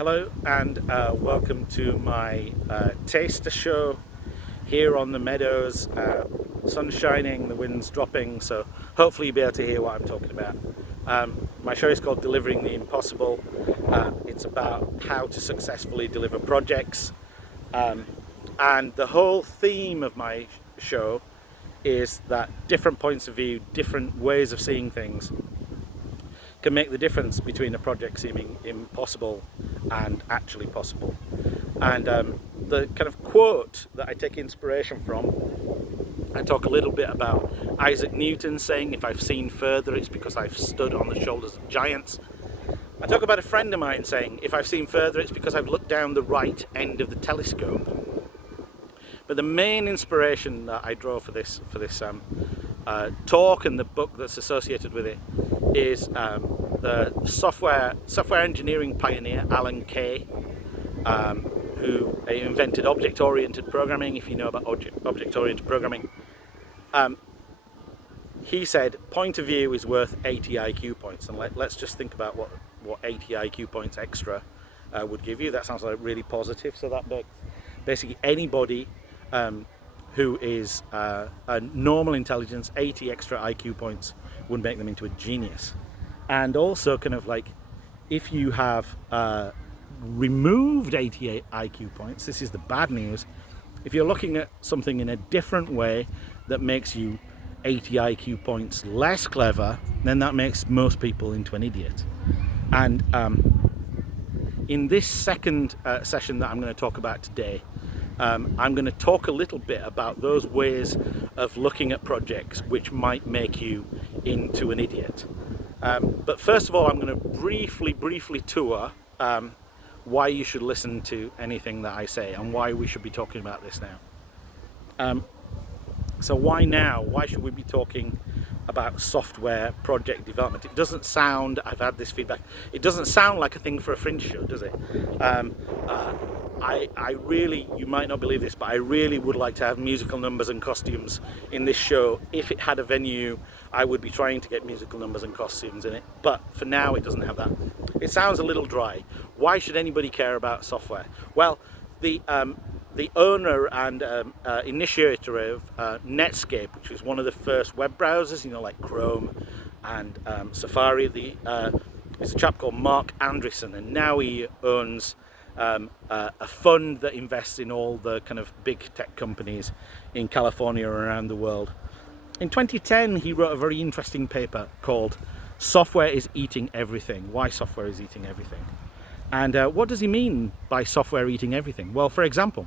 Hello and welcome to my taster show here on the meadows. Sun's shining, the wind's dropping, so hopefully you'll be able to hear what I'm talking about. My show is called Delivering the Impossible. It's about how to successfully deliver projects, and the whole theme of my show is that different points of view, different ways of seeing things can make the difference between a project seeming impossible and actually possible. And the kind of quote that I take inspiration from, I talk a little bit about Isaac Newton saying, "If I've seen further, it's because I've stood on the shoulders of giants." I talk about a friend of mine saying, "If I've seen further, it's because I've looked down the right end of the telescope." But the main inspiration that I draw for this talk and the book that's associated with it is the software engineering pioneer Alan Kay, who invented object-oriented programming. If you know about object-oriented programming, he said point of view is worth 80 IQ points, and let's just think about what 80 IQ points extra would give you. That sounds like really positive. So that basically anybody who is a normal intelligence, 80 extra IQ points would make them into a genius. And also kind of like, if you have removed 88 IQ points, this is the bad news. If you're looking at something in a different way that makes you 80 IQ points less clever, then that makes most people into an idiot. And in this second session that I'm going to talk about today, I'm going to talk a little bit about those ways of looking at projects which might make you into an idiot. But first of all, I'm going to briefly tour why you should listen to anything that I say and why we should be talking about this now. So why now? Why should we be talking about software project development? It doesn't sound, I've had this feedback, it doesn't sound like a thing for a fringe show, does it? I really, you might not believe this, but I really would like to have musical numbers and costumes in this show. If it had a venue, I would be trying to get musical numbers and costumes in it. But for now, it doesn't have that. It sounds a little dry. Why should anybody care about software? Well, the owner and initiator of Netscape, which was one of the first web browsers, like Chrome and Safari, is a chap called Mark Andreessen, and now he owns a fund that invests in all the kind of big tech companies in California and around the world. In 2010, he wrote a very interesting paper called "Software is Eating Everything: Why Software is Eating Everything." And what does he mean by software eating everything? Well, for example,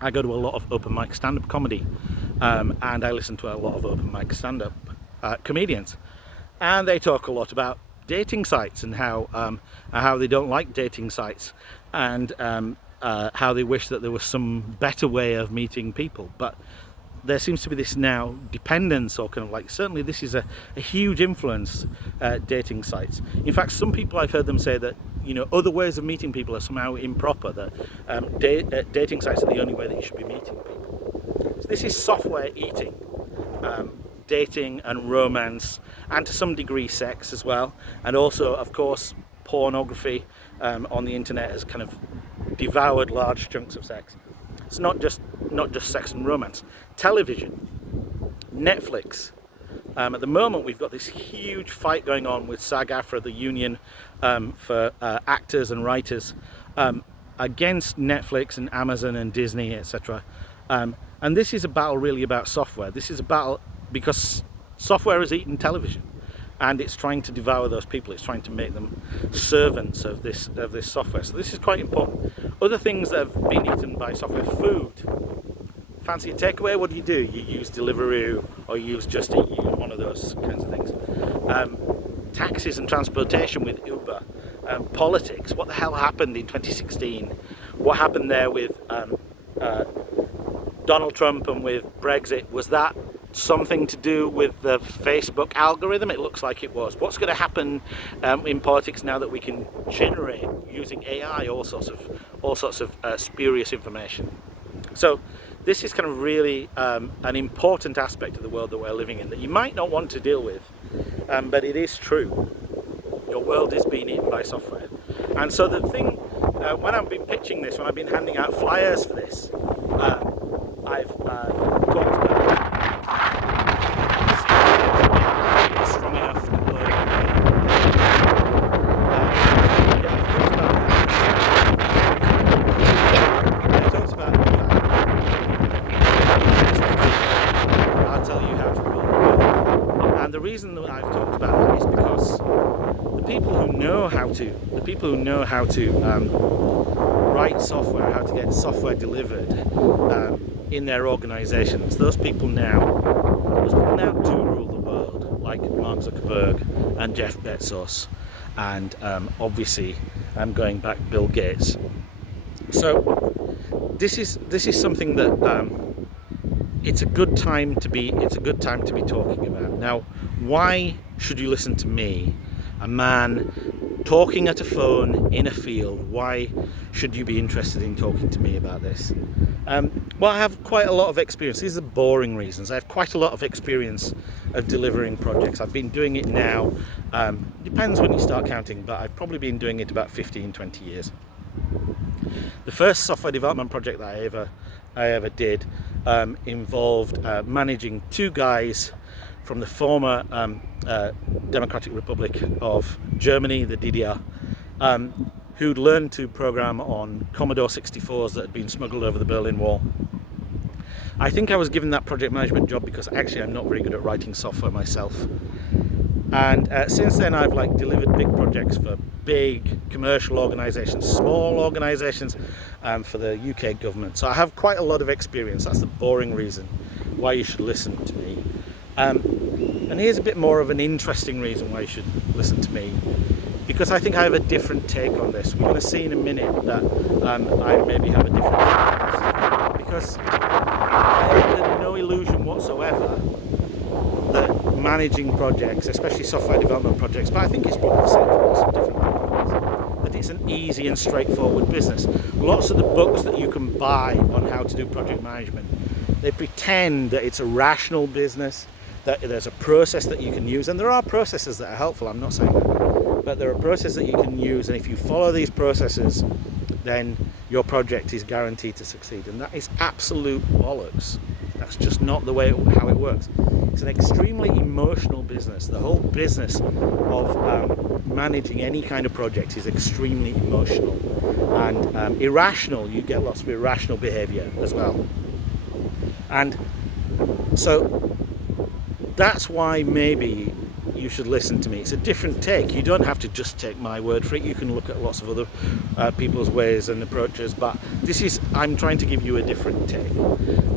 I go to a lot of open mic stand-up comedy, and I listen to a lot of open mic stand-up comedians, and they talk a lot about dating sites and how they don't like dating sites, and how they wish that there was some better way of meeting people. But there seems to be this now dependence, or kind of like, certainly this is a huge influence, dating sites. In fact, some people, I've heard them say that other ways of meeting people are somehow improper, that dating sites are the only way that you should be meeting people. So this is software eating dating and romance, and to some degree sex as well, and also of course pornography on the internet has kind of devoured large chunks of sex. It's not just sex and romance. Television, Netflix. At the moment we've got this huge fight going on with SAG-AFTRA, the union for actors and writers, against Netflix and Amazon and Disney, etc. And this is a battle really about software. This is a battle because software has eaten television, and it's trying to devour those people. It's trying to make them servants of this software. So this is quite important. Other things that have been eaten by software: food. Fancy a takeaway? What do? You use Deliveroo, or you use Just Eat, one of those kinds of things. Taxis and transportation with Uber. Politics. What the hell happened in 2016? What happened there with Donald Trump and with Brexit? Was that something to do with the Facebook algorithm? It looks like it was. What's going to happen in politics now that we can generate using AI all sorts of spurious information? So this is kind of really an important aspect of the world that we're living in that you might not want to deal with, but it is true. Your world is being eaten by software. And so the thing when I've been pitching this, when I've been handing out flyers for this, I've talked about strong enough to blow it away. I've talked about the fact I'll tell you how to roll the world. And the reason that I've talked about that is because the people who know how to write software, how to get software delivered in their organizations, those people now do rule the world, like Mark Zuckerberg and Jeff Bezos, and obviously I'm going back Bill Gates. So this is something that it's a good time to be talking about. Now, why should you listen to me, a man talking at a phone in a field? Why should you be interested in talking to me about this? Well, I have quite a lot of experience. These are boring reasons. I have quite a lot of experience of delivering projects. I've been doing it now, depends when you start counting, but I've probably been doing it about 15, 20 years. The first software development project that I ever did involved managing two guys from the former Democratic Republic of Germany, the DDR, who'd learned to program on Commodore 64s that had been smuggled over the Berlin Wall. I think I was given that project management job because actually I'm not very good at writing software myself. And since then I've delivered big projects for big commercial organisations, small organisations, for the UK government. So I have quite a lot of experience. That's the boring reason why you should listen to me. And here's a bit more of an interesting reason why you should listen to me, because I think I have a different take on this. We're going to see in a minute that I maybe have a different take on this, because I have under no illusion whatsoever that managing projects, especially software development projects, but I think it's probably the same for lots of different companies, that it's an easy and straightforward business. Lots of the books that you can buy on how to do project management, they pretend that it's a rational business, that there's a process that you can use, and there are processes that are helpful, I'm not saying that, but there are processes that you can use, and if you follow these processes, then your project is guaranteed to succeed, and that is absolute bollocks. That's just not the way how it works. It's an extremely emotional business. The whole business of managing any kind of project is extremely emotional and irrational. You get lots of irrational behavior as well. And so that's why maybe you should listen to me. It's a different take. You don't have to just take my word for it. You can look at lots of other people's ways and approaches, but I'm trying to give you a different take.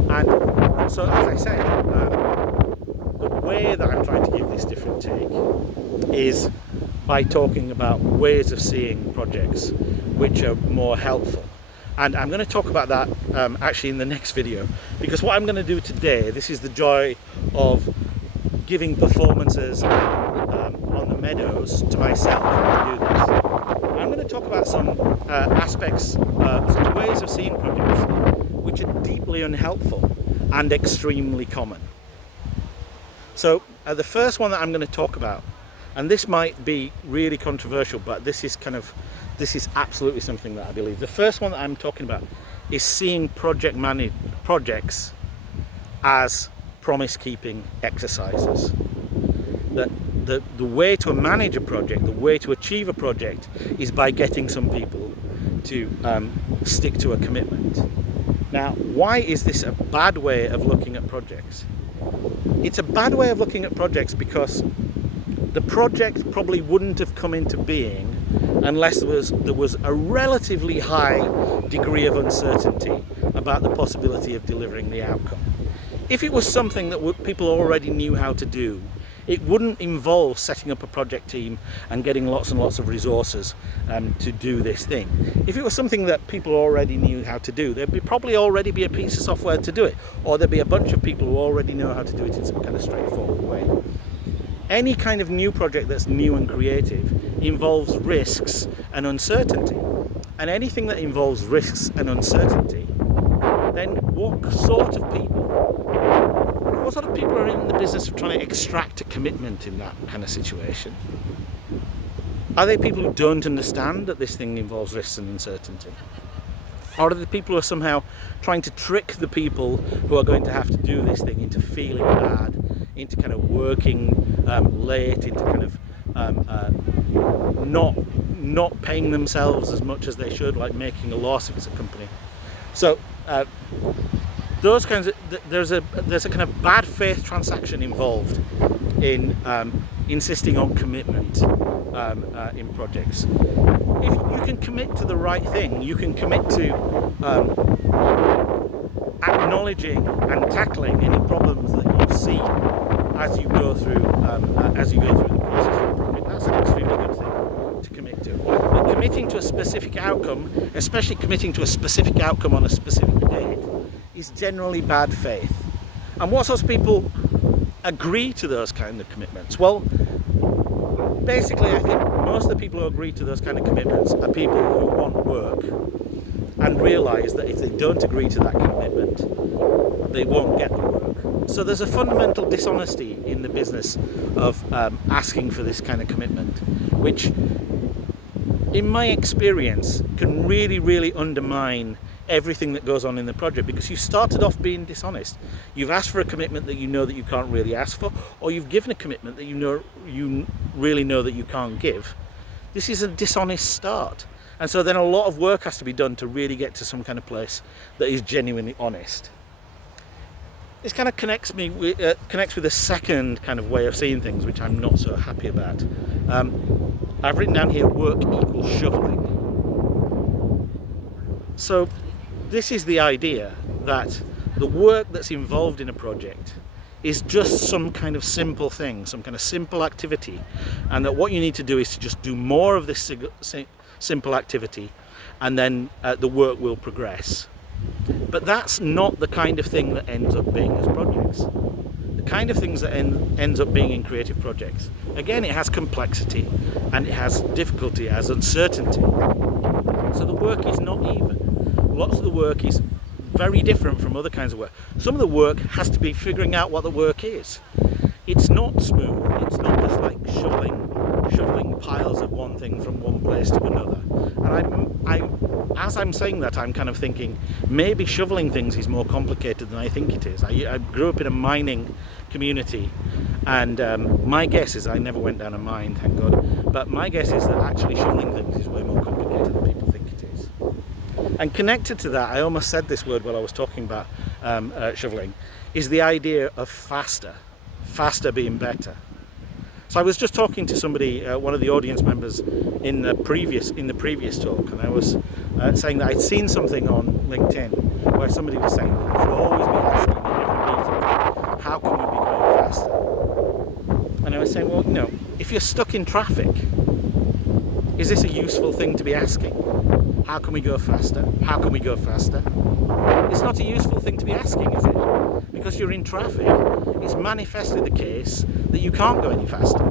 And so, as I say, the way that I'm trying to give this different take is by talking about ways of seeing projects which are more helpful. And I'm going to talk about that actually in the next video, because what I'm going to do today, this is the joy of giving performances on the meadows to myself when I do this. I'm going to talk about some aspects, some ways of seeing projects which are deeply unhelpful and extremely common. So the first one that I'm going to talk about, and this might be really controversial, but this is absolutely something that I believe. The first one that I'm talking about is seeing projects as promise-keeping exercises. That the way to manage a project, the way to achieve a project, is by getting some people to stick to a commitment. Now, why is this a bad way of looking at projects? It's a bad way of looking at projects because the project probably wouldn't have come into being unless there was a relatively high degree of uncertainty about the possibility of delivering the outcome. If it was something that people already knew how to do, it wouldn't involve setting up a project team and getting lots and lots of resources to do this thing. If it was something that people already knew how to do, there'd probably already be a piece of software to do it, or there'd be a bunch of people who already know how to do it in some kind of straightforward way. Any kind of new project that's new and creative involves risks and uncertainty. And anything that involves risks and uncertainty, then what sort of people are in the business of trying to extract a commitment in that kind of situation? Are they people who don't understand that this thing involves risks and uncertainty? Or are the people who are somehow trying to trick the people who are going to have to do this thing into feeling bad, into kind of working late, into kind of not paying themselves as much as they should, like making a loss if it's a company? So those kinds of there's a kind of bad faith transaction involved in insisting on commitment in projects. If you can commit to the right thing, you can commit to acknowledging and tackling any problems that you see as you go through the process of the project. That's an extremely good thing to commit to. But committing to a specific outcome, especially committing to a specific outcome on a specific date, is generally bad faith. And what sorts of people agree to those kind of commitments? Well, basically, I think most of the people who agree to those kind of commitments are people who want work and realise that if they don't agree to that commitment, they won't get the work. So there's a fundamental dishonesty in the business of asking for this kind of commitment, which, in my experience, can really, really undermine everything that goes on in the project, because you started off being dishonest. You've asked for a commitment that you know that you can't really ask for, or you've given a commitment that you really know that you can't give. This is a dishonest start, and so then a lot of work has to be done to really get to some kind of place that is genuinely honest. This kind of connects with a second kind of way of seeing things, which I'm not so happy about. I've written down here, work equals shoveling. So this is the idea that the work that's involved in a project is just some kind of simple thing, some kind of simple activity, and that what you need to do is to just do more of this simple activity, and then the work will progress. But that's not the kind of thing that ends up being as projects. The kind of things that ends up being in creative projects, again, it has complexity and it has difficulty, it has uncertainty. So the work is not even. Lots of the work is very different from other kinds of work. Some of the work has to be figuring out what the work is. It's not smooth. It's not just like shoveling piles of one thing from one place to another. And as I'm saying that, I'm kind of thinking maybe shoveling things is more complicated than I think it is. I grew up in a mining community, and my guess is, I never went down a mine, thank God, but my guess is that actually shoveling things is way more complicated than people think it is. And connected to that, I almost said this word while I was talking about shoveling, is the idea of faster being better. So I was just talking to somebody, one of the audience members in the previous talk, and I was saying that I'd seen something on LinkedIn where somebody was saying that you should always be asking in every meeting, how can we be going faster? And I was saying, well, if you're stuck in traffic, is this a useful thing to be asking? How can we go faster? How can we go faster? It's not a useful thing to be asking, is it? Because you're in traffic, it's manifestly the case that you can't go any faster.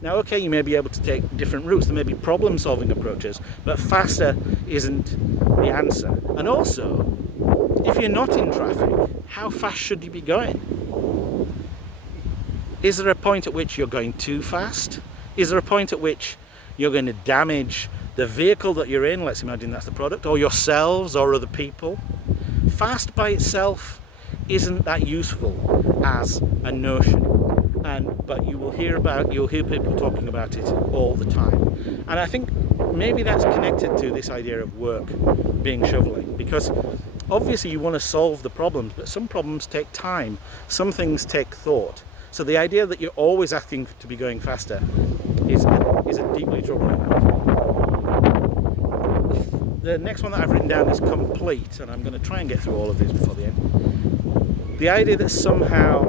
Now, okay, you may be able to take different routes, there may be problem-solving approaches, but faster isn't the answer. And also, if you're not in traffic, how fast should you be going? Is there a point at which you're going too fast? Is there a point at which you're going to damage the vehicle that you're in, let's imagine that's the product, or yourselves or other people? Fast by itself isn't that useful as a notion, but you'll hear people talking about it all the time. And I think maybe that's connected to this idea of work being shoveling, because obviously you want to solve the problems, but some problems take time, some things take thought. So the idea that you're always asking to be going faster is a deeply troubling one. The next one that I've written down is complete, and I'm going to try and get through all of these before the end. The idea that somehow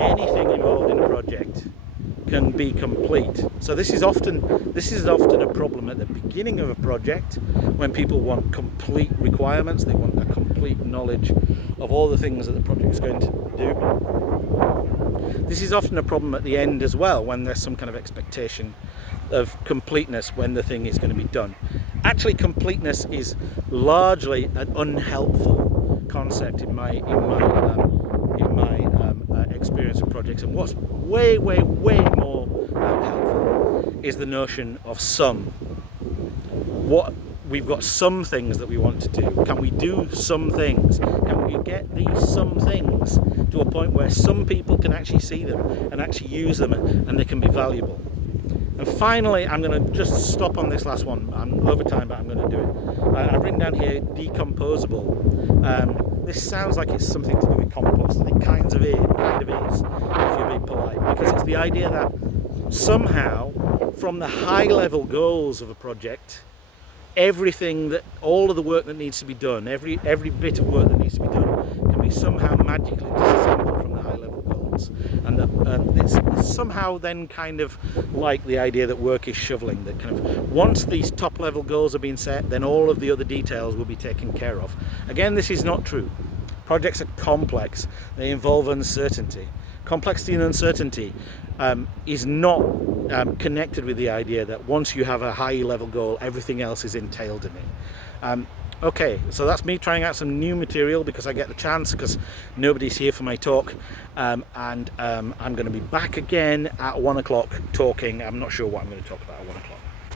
anything involved in a project can be complete. So this is often a problem at the beginning of a project, when people want complete requirements, they want a complete knowledge of all the things that the project is going to do. This is often a problem at the end as well, when there's some kind of expectation of completeness when the thing is going to be done. Actually, completeness is largely an unhelpful concept in my experience of projects, and what's way more helpful is the notion of some. We've got some things that we want to do. Can we do some things? Can we get these some things to a point where some people can actually see them and actually use them, and they can be valuable? And finally, I'm going to just stop on this last one. I'm over time, but I'm going to do it. I've written down here decomposable. This sounds like it's something to do with compost, and it kind of is, if you're being polite, because it's the idea that somehow, from the high level goals of a project, all of the work that needs to be done, every bit of work that needs to be done, can be somehow magically disassembled from the high level goals, and it's somehow then kind of like the idea that work is shoveling, that kind of once these top level goals have been set, then all of the other details will be taken care of. Again, this is not true. Projects are complex. They involve uncertainty. Complexity and uncertainty is not connected with the idea that once you have a high level goal, everything else is entailed in it. Okay, so that's me trying out some new material because I get the chance, because nobody's here for my talk, and I'm going to be back again at 1 o'clock talking. I'm not sure what I'm going to talk about at 1 o'clock.